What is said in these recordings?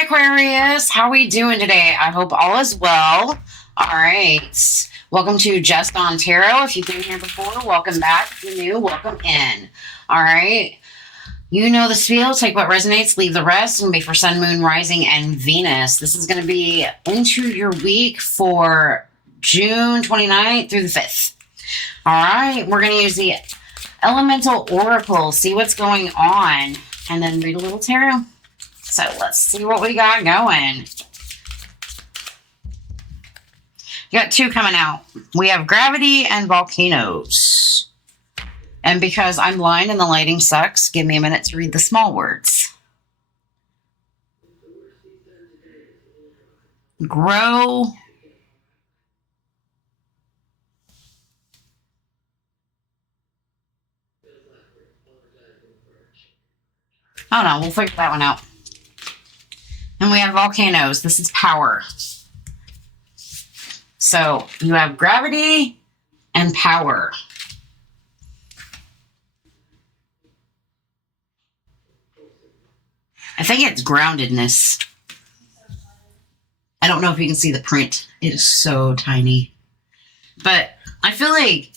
Hi, Aquarius. How are we doing today? I hope all is well. All right. Welcome to Just on Tarot. If you've been here before, welcome back. If you're new, welcome in. All right. You know the spiel. Take what resonates, leave the rest. And be for Sun, Moon, Rising, and Venus. This is going to be into your week for June 29th through the 5th. All right. We're going to use the Elemental Oracle, see what's going on, and then read a little tarot. So let's see what we got going. You got two coming out. We have Gravity and Volcanoes. And because I'm blind and the lighting sucks, give me a minute to read the small words. Grow. Oh no, we'll figure that one out. And we have Volcanoes. This is power. So you have gravity and power. I think it's groundedness. I don't know if you can see the print. It is so tiny. But I feel like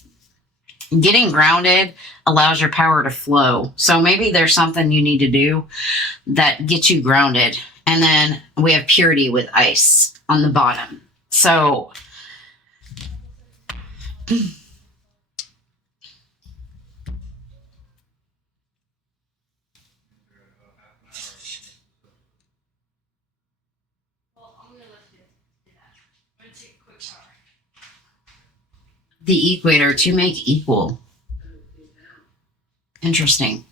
getting grounded allows your power to flow. So maybe there's something you need to do that gets you grounded. And then we have purity with ice on the bottom. So the equator to make equal. Interesting.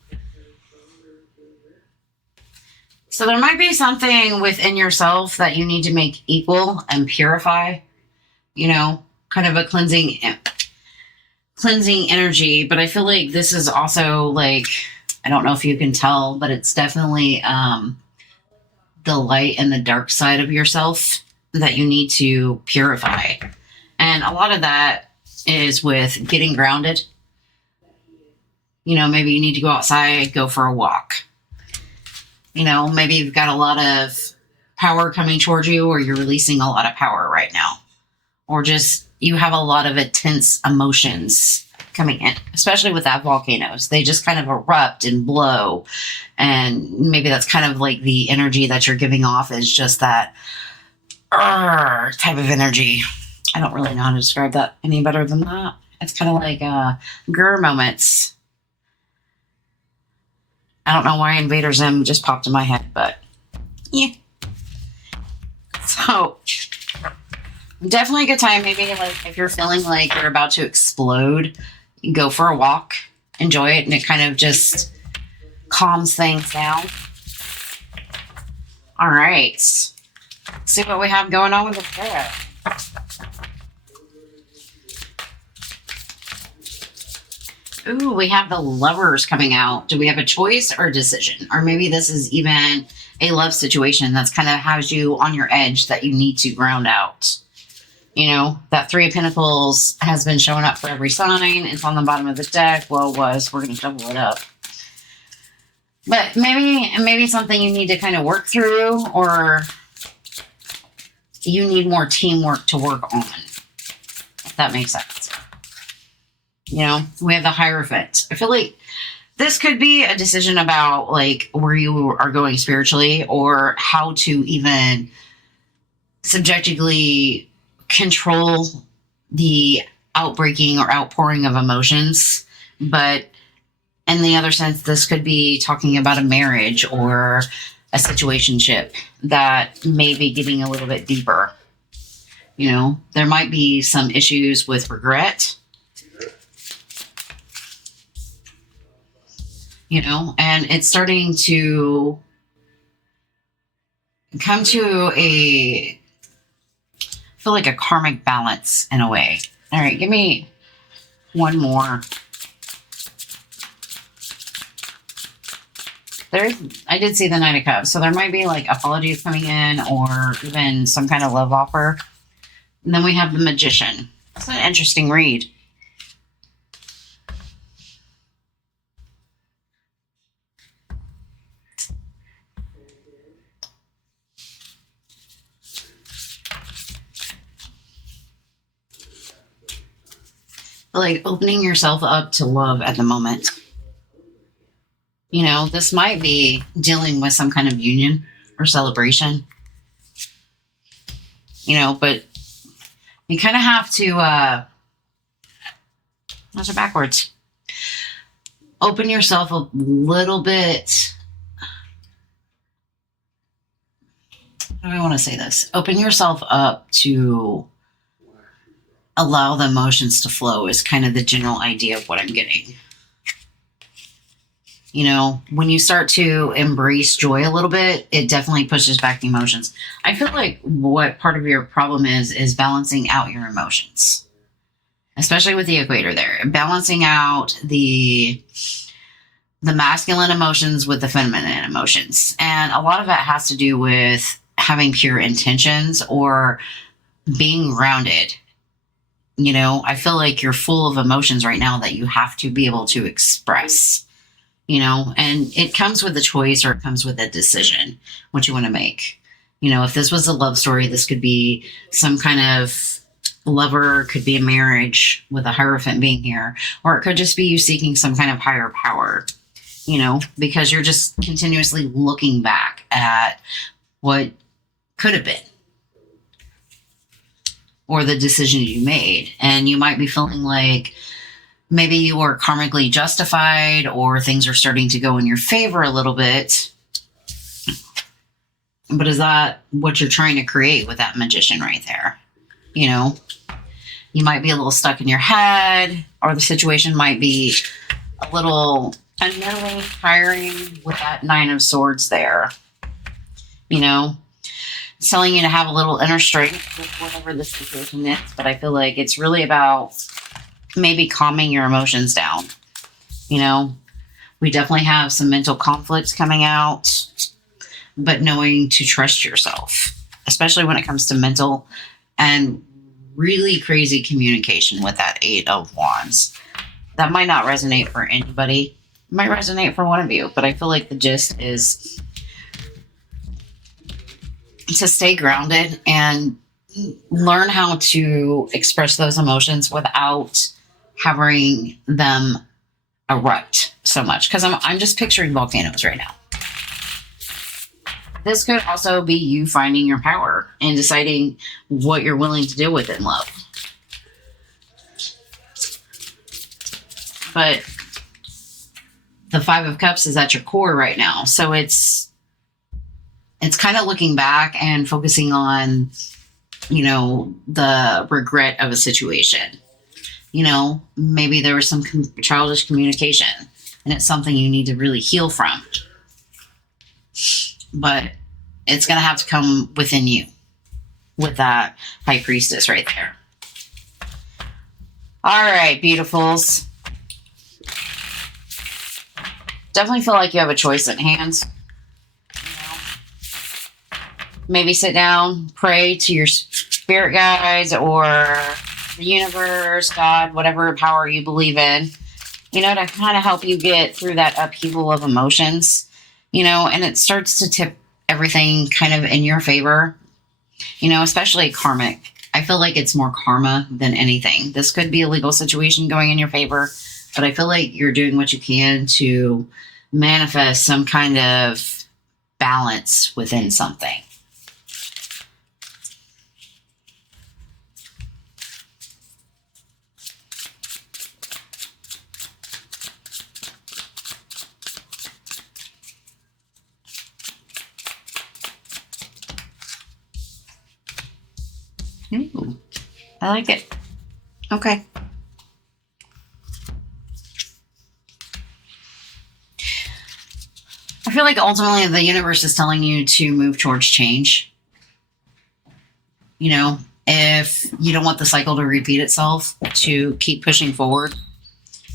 So there might be something within yourself that you need to make equal and purify, you know, kind of a cleansing energy. But I feel like this is also like, I don't know if you can tell, but it's definitely the light and the dark side of yourself that you need to purify. And a lot of that is with getting grounded. You know, maybe you need to go outside, go for a walk. You know, maybe you've got a lot of power coming towards you, or you're releasing a lot of power right now. Or just you have a lot of intense emotions coming in, especially with that volcanoes. They just kind of erupt and blow. And maybe that's kind of like the energy that you're giving off is just that type of energy. I don't really know how to describe that any better than that. It's kind of like grr moments. I don't know why Invader Zim just popped in my head, but yeah. So definitely a good time. Maybe like if you're feeling like you're about to explode, you go for a walk, enjoy it, and it kind of just calms things down. All right. Let's see what we have going on with the tarot. Ooh, we have the Lovers coming out. Do we have a choice or a decision? Or maybe this is even a love situation that's kind of has you on your edge that you need to ground out. You know, that Three of Pentacles has been showing up for every sign. It's on the bottom of the deck. Well, we're going to double it up. But maybe something you need to kind of work through, or you need more teamwork to work on, if that makes sense. You know, we have the Hierophant. I feel like this could be a decision about like where you are going spiritually, or how to even subjectively control the outbreaking or outpouring of emotions. But in the other sense, this could be talking about a marriage or a situationship that may be getting a little bit deeper. You know, there might be some issues with regret. You know, and it's starting to come to I feel like a karmic balance in a way. All right, give me one more. I did see the Knight of Cups, so there might be like apologies coming in, or even some kind of love offer. And then we have the Magician. It's an interesting read. like opening yourself up to love at the moment. You know, this might be dealing with some kind of union or celebration, you know, but you kind of have to, those are backwards. Open yourself a little bit. How do I want to say this? Open yourself up to allow the emotions to flow is kind of the general idea of what I'm getting. You know, when you start to embrace joy a little bit, it definitely pushes back the emotions. I feel like what part of your problem is balancing out your emotions, especially with the equator there, balancing out the masculine emotions with the feminine emotions. And a lot of that has to do with having pure intentions or being grounded. You know, I feel like you're full of emotions right now that you have to be able to express. You know, and it comes with a choice or it comes with a decision, what you want to make. You know, if this was a love story, this could be some kind of lover, could be a marriage with a Hierophant being here, or it could just be you seeking some kind of higher power, you know, because you're just continuously looking back at what could have been or the decision you made. And you might be feeling like, maybe you were karmically justified or things are starting to go in your favor a little bit. But is that what you're trying to create with that Magician right there? You know, you might be a little stuck in your head, or the situation might be a little mentally tiring with that Nine of Swords there. You know, it's telling you to have a little inner strength with whatever the situation is. But I feel like it's really about maybe calming your emotions down. You know, we definitely have some mental conflicts coming out, but knowing to trust yourself, especially when it comes to mental and really crazy communication with that Eight of Wands. That might not resonate for anybody. It might resonate for one of you, but I feel like the gist is to stay grounded and learn how to express those emotions without having them erupt so much, because I'm just picturing volcanoes right now. This could also be you finding your power and deciding what you're willing to do with in love. But the Five of Cups is at your core right now, so it's kind of looking back and focusing on, you know, the regret of a situation. You know, maybe there was some childish communication and it's something you need to really heal from. But it's going to have to come within you with that High Priestess right there. All right, beautifuls. Definitely feel like you have a choice at hand. You know, maybe sit down, pray to your spirit guides or the universe, God, whatever power you believe in, you know, to kind of help you get through that upheaval of emotions, you know, and it starts to tip everything kind of in your favor, you know, especially karmic. I feel like it's more karma than anything. This could be a legal situation going in your favor, but I feel like you're doing what you can to manifest some kind of balance within something. Ooh, I like it. Okay. I feel like ultimately the universe is telling you to move towards change. You know, if you don't want the cycle to repeat itself, to keep pushing forward,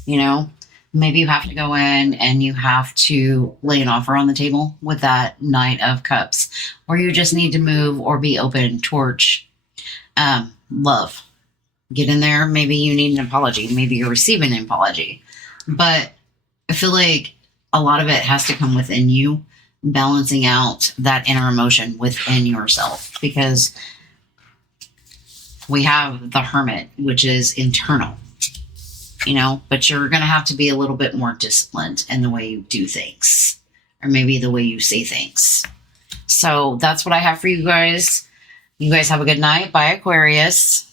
you know, maybe you have to go in and you have to lay an offer on the table with that Knight of Cups, or you just need to move or be open towards love. Get in there. Maybe you need an apology. Maybe you're receiving an apology. But I feel like a lot of it has to come within you, balancing out that inner emotion within yourself, because we have the Hermit, which is internal. you know, but you're going to have to be a little bit more disciplined in the way you do things, or maybe the way you say things. So that's what I have for you guys. You guys have a good night. Bye, Aquarius.